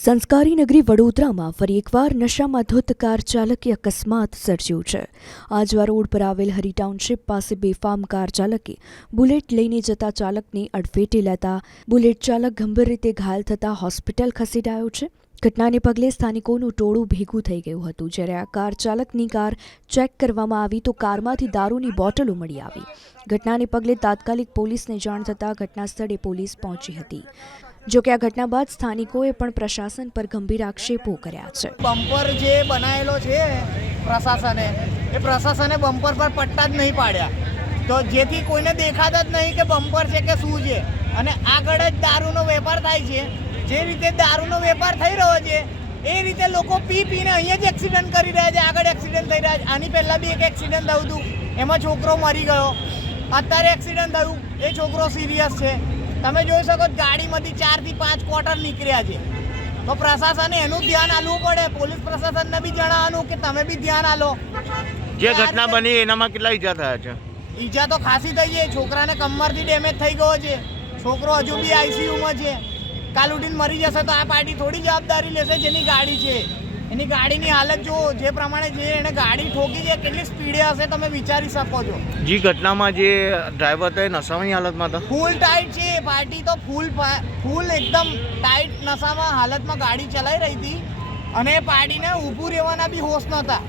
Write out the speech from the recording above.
સંસ્કારી નગરી વડોદરામાં ફરી એકવાર નશામાં ધૂત કાર ચાલકે અકસ્માત સર્જ્યો છે। આજવા રોડ પર આવેલ હરી ટાઉનશીપ પાસે બેફામ કાર ચાલકે બુલેટ લઈને જતા ચાલકને અડફેટે લેતા બુલેટ ચાલક ગંભીર રીતે ઘાયલ થતા હોસ્પિટલ ખસેડાયો છે। ઘટનાને પગલે સ્થાનિકોનું ટોળું ભેગું થઈ ગયું હતું। જ્યારે આ કાર ચાલકની કાર ચેક કરવામાં આવી તો કારમાંથી દારૂની બોટલો મળી આવી। ઘટનાને પગલે તાત્કાલિક પોલીસને જાણ થતાં ઘટના સ્થળે પોલીસ પહોંચી હતી। જો કે આ ઘટના બાદ સ્થાનિકોએ પણ પ્રશાસન પર ગંભીર આક્ષેપો કર્યા છે। બમ્પર જે બનાવેલો છે પ્રશાસને બમ્પર પર પટ્ટા જ નહીં પાડ્યા, તો જેથી કોઈને દેખાતા જ નહીં કે બમ્પર છે કે શું છે, અને આગળ જ દારૂનો વેપાર થાય છે। જે રીતે દારૂનો વેપાર થઈ રહ્યો છે એ રીતે લોકો પીને અહીંયા જ એક્સિડન્ટ કરી રહ્યા છે, આગળ એક્સિડન્ટ થઈ રહ્યા છે। આની પહેલાં બી એક એક્સિડન્ટ થયું હતું, એમાં છોકરો મરી ગયો। અત્યારે એક્સિડન્ટ થયું, એ છોકરો સિરિયસ છે। તમે જોઈ શકો ગાડીમાંથી 4 થી 5 ક્વાર્ટર નીકળ્યા છે। તો પ્રશાસને એનું ધ્યાન આપવું પડે, પોલીસ પ્રશાસનને બી જણાવવાનું કે તમે બી ધ્યાન આપો। જે ઘટના બની એનામાં કેટલા ઈજા થયા છે? ઈજા તો ખાસી થઈ છે, છોકરાને કમરથી ડેમેજ થઈ ગયો છે, છોકરો હજુ બી આઈસીયુમાં છે। કાલ ઉઠીને મરી જશે તો આ પાર્ટી થોડી જવાબદારી લેશે જેની ગાડી છે। એની ગાડીની હાલત જો જે પ્રમાણે જે એને ગાડી ઠોકી છે, કેટલી સ્પીડે હશે તમે વિચારી શકો છો। જે ઘટનામાં જે ડ્રાઈવર હતો એ નશાની હાલતમાં હતો? ફૂલ ટાઈટ છે, પાર્ટી તો ફૂલ એકદમ ટાઈટ નશામાં હાલતમાં ગાડી ચલાવી રહી હતી, અને પાર્ટીને ઊભું રહેવાના બી હોશ નહોતા।